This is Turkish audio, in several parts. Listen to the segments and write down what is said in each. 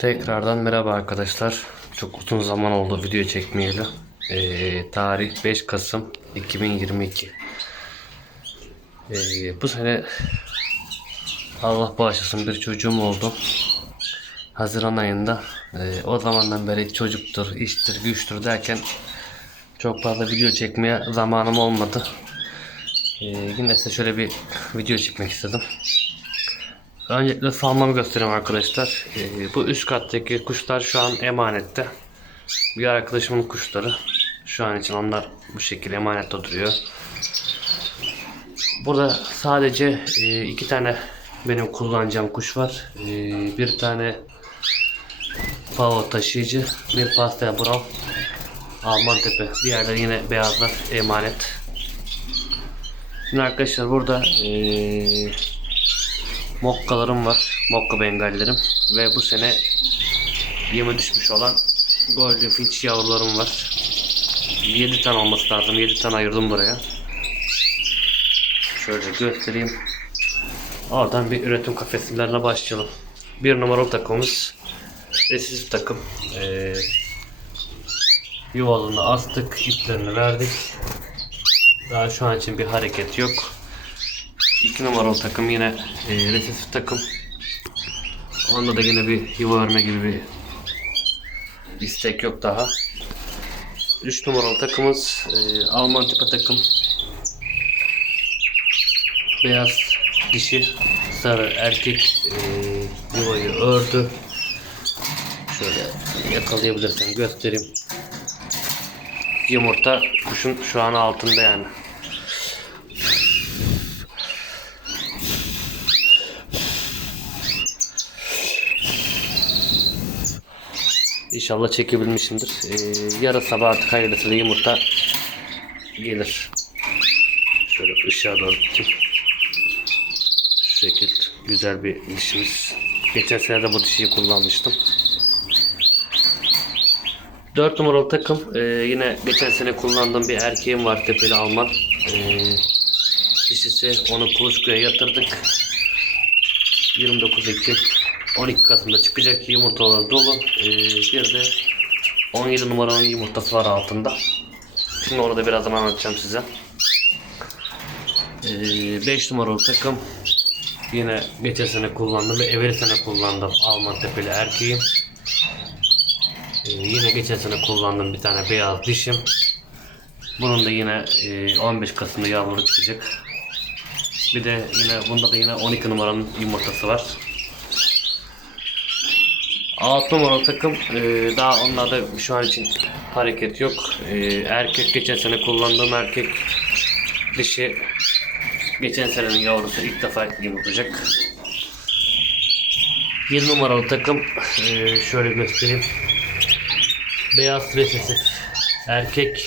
Tekrardan merhaba arkadaşlar. Çok uzun zaman oldu video çekmeyeli. Ee, tarih 5 Kasım 2022. Ee, bu sene Allah bağışlasın bir çocuğum oldu. Haziran ayında. Ee, o zamandan beri çocuktur, iştir, güçtür derken çok fazla video çekmeye zamanım olmadı. Ee, yine size şöyle bir video çekmek istedim. Öncelikle salmamı göstereyim arkadaşlar. Ee, bu üst kattaki kuşlar şu an emanette. Bir arkadaşımın kuşları. Şu an için onlar bu şekilde emanette duruyor. Burada sadece e, iki tane benim kullanacağım kuş var. E, bir tane Pavo taşıyıcı, bir pastel brown, Alman tepe. Diğerleri yine beyazlar emanet. Şimdi arkadaşlar burada eee Mokkalarım var. Mokka bengallerim. Ve bu sene yeme düşmüş olan Golden Finch yavrularım var. 7 tane olması lazım. 7 tane ayırdım buraya. Şöyle göstereyim. Oradan bir üretim kafeslerine başlayalım. Bir numaralı takımımız resif takım. Ee, yuvalını astık, iplerini verdik. Daha şu an için bir hareket yok. 2 numaralı takım yine e, resif takım. Onda da yine bir yuva örme gibi bir istek yok daha. 3 numaralı takımız e, Alman tipe takım. Beyaz dişi, sarı erkek e, yuvayı ördü. Şöyle yakalayabilirsem göstereyim. Yumurta kuşun şu an altında yani. İnşallah çekebilmişimdir. Ee, yarın sabah artık hayırlısıyla yumurta gelir. Şöyle ışığa doğru tutayım. Şu şekil güzel bir dişimiz. Geçen sene de bu dişiyi kullanmıştım. 4 numaralı takım. Ee, yine geçen sene kullandığım bir erkeğim var tepeli Alman. Ee, dişisi onu kuluçkaya yatırdık. 29 Ekim 12 Kasım'da çıkacak yumurtalar dolu. Ee, bir de 17 numaranın yumurtası var altında. Şimdi onu da birazdan anlatacağım size. 5 numaralı takım. Yine geçen sene kullandım ve evvel sene kullandım Alman tepeli erkeğim. Ee, yine geçen sene kullandım bir tane beyaz dişim. Bunun da yine e, 15 Kasım'da yavru çıkacak. Bir de yine bunda da yine 12 numaranın yumurtası var. 6 numaralı takım e, daha onlarda şu an için hareket yok. E, erkek geçen sene kullandığım erkek dişi geçen senenin yavrusu ilk defa yumurtlayacak. 1 numaralı takım e, şöyle göstereyim. Beyaz resesif erkek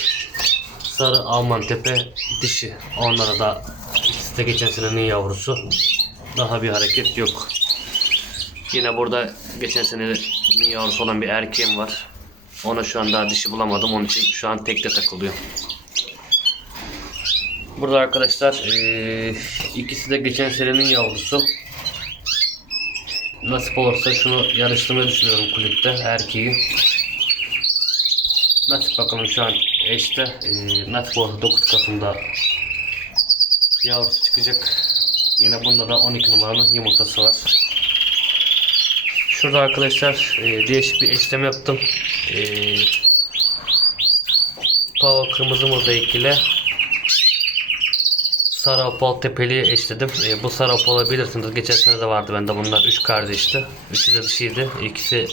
sarı Alman tepe dişi. Onlara da ikisi geçen senenin yavrusu. Daha bir hareket yok. Yine burada geçen senenin yavrusu olan bir erkeğim var. Ona şu an daha dişi bulamadım. Onun için şu an tekte takılıyor. Burada arkadaşlar ikisi de geçen senenin yavrusu. Nasip olursa şunu yarıştırmayı düşünüyorum kulüpte erkeği. Nasip bakalım şu an eşte. Eee nasip olursa 9 Kasım'da yavrusu çıkacak. Yine bunda da 12 numaranın yumurtası var. Şurada arkadaşlar e, değişik bir eşlem yaptım. E, Pava kırmızı mozaik ile sarı opal tepeli eşledim. E, bu sarı opalı bilirsiniz. Geçen sene de vardı bende bunlar. Üç kardeşti. Üçü de dişiydi. İkisi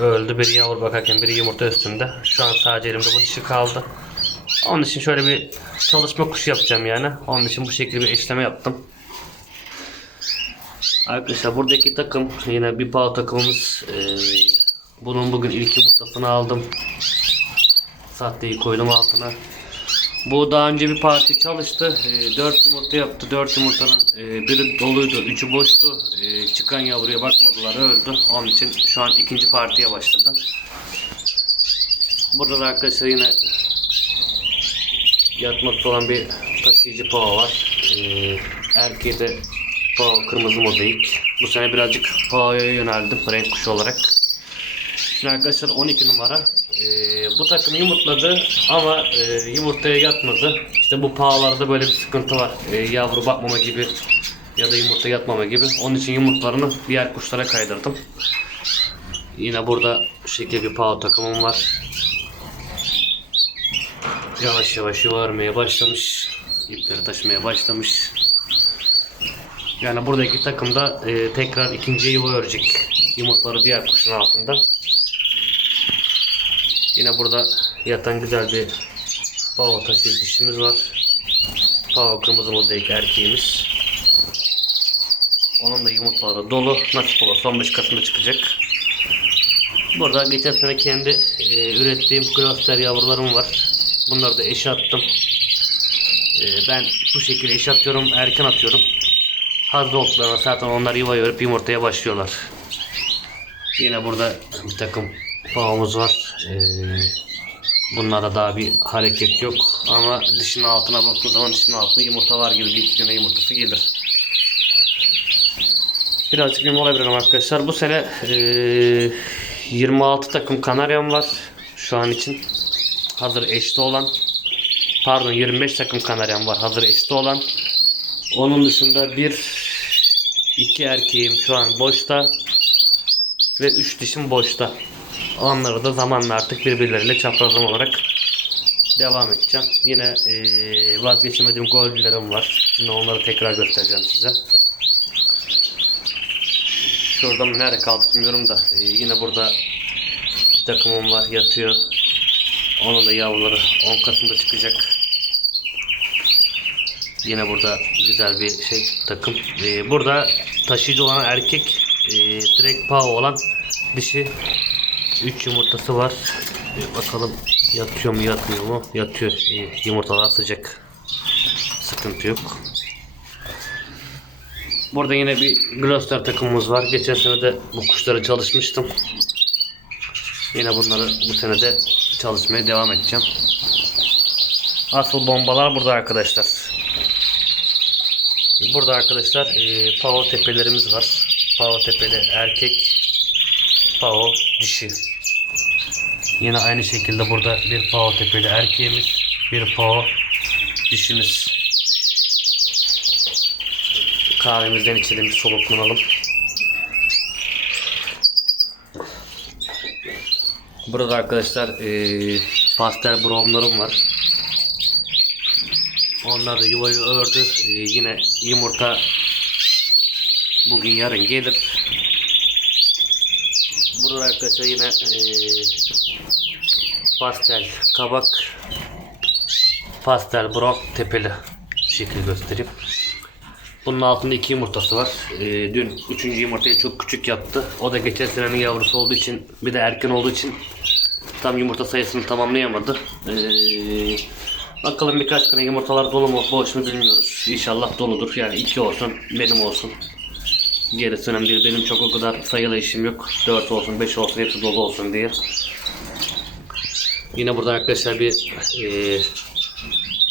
öldü. Biri yavru bakarken biri yumurta üstünde. Şu an sadece elimde bu dişi kaldı. Onun için şöyle bir çalışma kuşu yapacağım yani. Onun için bu şekilde bir eşleme yaptım. Arkadaşlar buradaki takım yine bir paha takımımız. Ee, bunun bugün ilk yumurtasını aldım. Sahteyi koydum altına. Bu daha önce bir parti çalıştı. Ee, 4 yumurta yaptı. 4 yumurtanın e, biri doluydu, üçü boştu. Ee, çıkan yavruya bakmadılar, öldü. Onun için şu an ikinci partiye başladı. Burada da arkadaşlar yine yatmakta olan bir taşıyıcı pava var. Ee, erkeği de pava kırmızı mozaik. Bu sene birazcık Pao'ya yöneldim renk kuşu olarak. Şimdi arkadaşlar 12 numara. Ee, bu takım yumurtladı ama e, yumurtaya yatmadı. İşte bu pahalarda böyle bir sıkıntı var. Ee, yavru bakmama gibi ya da yumurta yatmama gibi. Onun için yumurtlarını diğer kuşlara kaydırdım. Yine burada bu şekilde bir pao takımım var. Yavaş yavaş yuvarmaya başlamış. İpleri taşımaya başlamış. Yani buradaki takımda e, tekrar ikinci yuva örecek. Yumurtları diğer kuşun altında. Yine burada yatan güzel bir pavo taşı dişimiz var. Pavo kırmızı mozaik erkeğimiz. Onun da yumurtaları dolu. Nasip olursa 15 Kasım'da çıkacak. Burada geçen sene kendi e, ürettiğim Gloster yavrularım var. Bunları da eşe attım. E, ben bu şekilde eşe atıyorum, erken atıyorum. Hazır olduklarında zaten onlar yuva örüp yumurtaya başlıyorlar. Yine burada bir takım bağımız var. Ee, bunlarda daha bir hareket yok. Ama dişinin altına baktığı zaman dişinin altında yumurta var gibi bir iki güne yumurtası gelir. Birazcık bir mola verelim arkadaşlar. Bu sene ee, 26 takım kanaryam var şu an için. Hazır eşli olan. Pardon 25 takım kanaryam var hazır eşli olan. Onun dışında bir iki erkeğim şu an boşta ve üç dişim boşta. Onları da zamanla artık birbirleriyle çaprazlama olarak devam edeceğim. Yine eee vazgeçemediğim golcülerim var. Şimdi onları tekrar göstereceğim size. Şurada mı nerede kaldık bilmiyorum da eee, yine burada bir takımım var yatıyor. Onun da yavruları 10 Kasım'da çıkacak. Yine burada güzel bir şey takım. Ee, burada taşıyıcı olan erkek e, direkt paha olan dişi 3 yumurtası var. Bir bakalım yatıyor mu yatmıyor mu? Yatıyor. Ee, yumurtalar sıcak. Sıkıntı yok. Burada yine bir Gloucester takımımız var. Geçen sene de bu kuşları çalışmıştım. Yine bunları bu sene de çalışmaya devam edeceğim. Asıl bombalar burada arkadaşlar. Burada arkadaşlar e, pavo tepelerimiz var. Pavo tepeli erkek, pavo dişi. Yine aynı şekilde burada bir pavo tepeli erkeğimiz, bir pavo dişimiz. Kahvemizden içelim, soluklanalım. Burada arkadaşlar e, pastel bromlarım var. Onlar da yuvayı ördü. Ee, yine yumurta bugün yarın gelir. Burada arkadaşlar yine ee, pastel kabak pastel bron tepeli şekil göstereyim. Bunun altında iki yumurtası var. Ee, dün üçüncü yumurtaya çok küçük yattı. O da geçen senenin yavrusu olduğu için bir de erken olduğu için tam yumurta sayısını tamamlayamadı. Ee, Bakalım birkaç tane yumurtalar dolu mu boş mu bilmiyoruz. İnşallah doludur. Yani iki olsun benim olsun. Gerisi önemli değil. Benim çok o kadar sayılı işim yok. 4 olsun 5 olsun hepsi dolu olsun diye. Yine burada arkadaşlar bir e,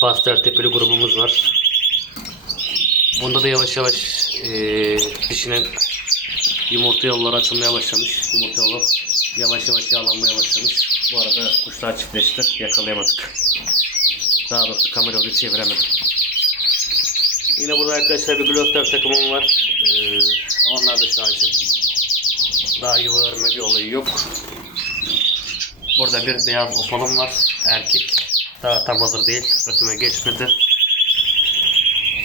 pastel tepeli grubumuz var. Bunda da yavaş yavaş e, dişinin yumurta yolları açılmaya başlamış. Yumurta yolu yavaş yavaş yağlanmaya başlamış. Bu arada kuşlar çiftleşti. Yakalayamadık. Daha doğrusu kamera orayı çeviremedim. Yine burada arkadaşlar bir Gloster takımım var. Ee, onlar da için daha yuva örme bir olayı yok. Burada bir beyaz opalım var. Erkek. Daha tam hazır değil. Ötüme geçmedi.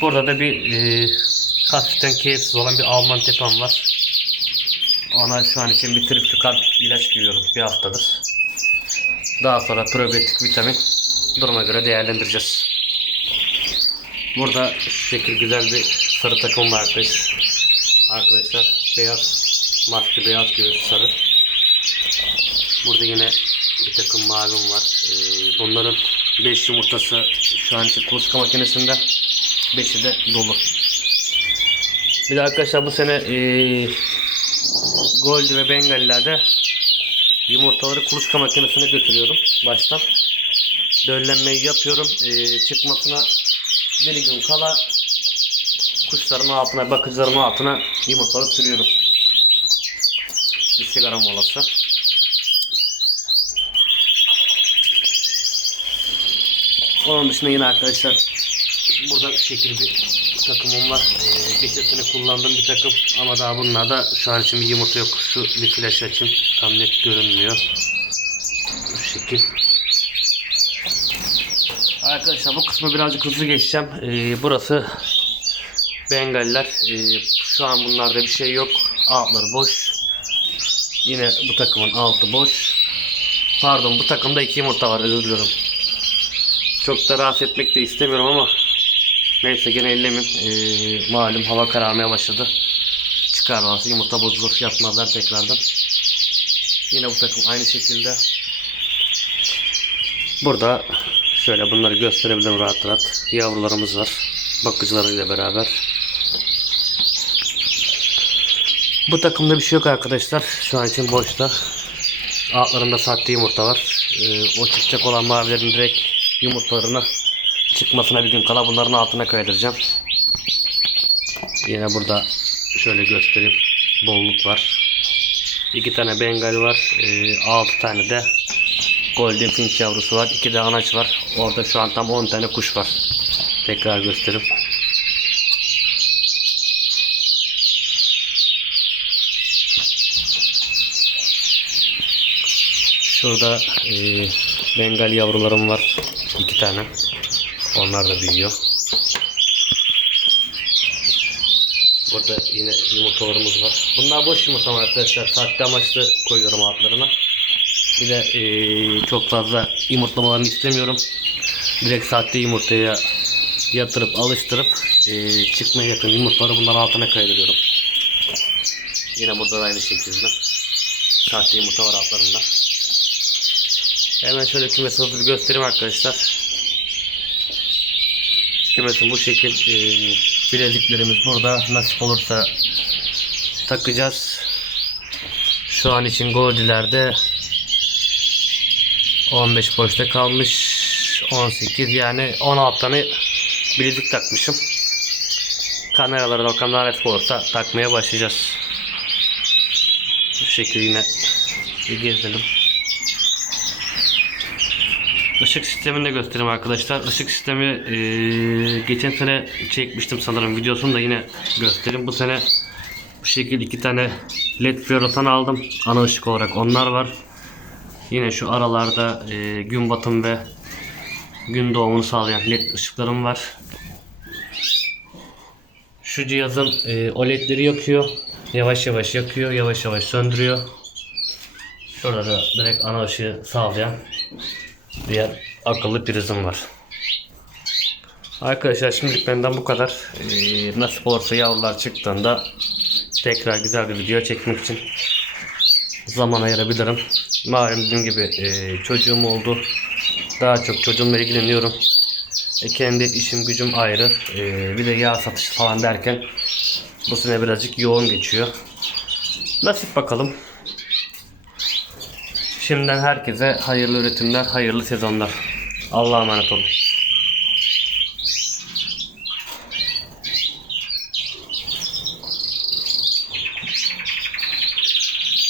Burada da bir e, hafiften keyifsiz olan bir Alman tepem var. Ona şu an için bir triptikat ilaç giriyorum bir haftadır. Daha sonra probiyotik vitamin duruma göre değerlendireceğiz. Burada şu şekil güzel bir sarı takım var arkadaşlar. Beyaz maske beyaz göğüs sarı. Burada yine bir takım mavim var. Ee, bunların 5 yumurtası şu an için kuluçka makinesinde 5'i de dolu. Bir de arkadaşlar bu sene ee, Gold ve Bengal'lerde yumurtaları kuluçka makinesine götürüyorum baştan döllenmeyi yapıyorum. Ee, çıkmasına bir gün kala kuşların altına, bakıcıların altına yumurtaları sürüyorum. Bir sigara molası. Onun dışında yine arkadaşlar burada şu şekilde bir takımım var. Ee, geçen sene kullandığım bir takım ama daha bunlarda şu an için bir yumurta yok. Şu bir flash açayım. Tam net görünmüyor. Bu şekil. Arkadaşlar bu kısmı birazcık hızlı geçeceğim. Ee, burası Bengaller. Ee, şu an bunlarda bir şey yok. Altları boş. Yine bu takımın altı boş. Pardon bu takımda iki yumurta var özür diliyorum. Çok da rahatsız etmek de istemiyorum ama neyse gene ellemin. Ee, malum hava kararmaya başladı. Çıkar varsa yumurta bozulur yatmazlar tekrardan. Yine bu takım aynı şekilde. Burada şöyle bunları gösterebilirim rahat rahat. Yavrularımız var. Bakıcılarıyla beraber. Bu takımda bir şey yok arkadaşlar. Şu an için boşta. Altlarında sahte yumurta var. Ee, o çıkacak olan mavilerin direkt yumurtalarına çıkmasına bir gün kala bunların altına kaydıracağım. Yine burada şöyle göstereyim. Bolluk var. İki tane bengal var. Ee, altı tane de golden finch yavrusu var. İki de anaç var. Orada şu an tam 10 tane kuş var. Tekrar göstereyim. Şurada e, bengal yavrularım var. iki tane. Onlar da büyüyor. Burada yine yumurtalarımız var. Bunlar boş yumurta arkadaşlar. Sahte amaçlı koyuyorum altlarına. Bir de e, çok fazla yumurtlamalarını istemiyorum. Direkt sahte yumurtaya yatırıp alıştırıp e, çıkmaya yakın yumurtaları bunların altına kaydırıyorum. Yine burada da aynı şekilde. Sahte yumurta var altlarında. Hemen şöyle kümesi hızlı göstereyim arkadaşlar. Kümesin bu şekil e, bileziklerimiz burada. Nasip olursa takacağız. Şu an için Goldi'lerde 15 boşta kalmış. 18 yani 16 tane bilezik takmışım. Kameralara da bakalım olursa takmaya başlayacağız. Bu şekilde yine bir gezelim. Işık sistemini de göstereyim arkadaşlar. Işık sistemi eee, geçen sene çekmiştim sanırım videosunu da yine göstereyim. Bu sene bu şekilde iki tane led floresan aldım. Ana ışık olarak onlar var. Yine şu aralarda eee, gün batım ve gün doğumunu sağlayan led ışıklarım var. Şu cihazın eee, o ledleri yakıyor. Yavaş yavaş yakıyor, yavaş yavaş söndürüyor. Şurada da direkt ana ışığı sağlayan diğer akıllı prizim var. Arkadaşlar şimdilik benden bu kadar. Ee, nasip olursa yavrular çıktığında tekrar güzel bir video çekmek için zaman ayırabilirim. Malum dediğim gibi e, çocuğum oldu. Daha çok çocuğumla ilgileniyorum. E, kendi işim gücüm ayrı. E, bir de yağ satışı falan derken bu sene birazcık yoğun geçiyor. Nasip bakalım. Şimdiden herkese hayırlı üretimler, hayırlı sezonlar. Allah'a emanet olun.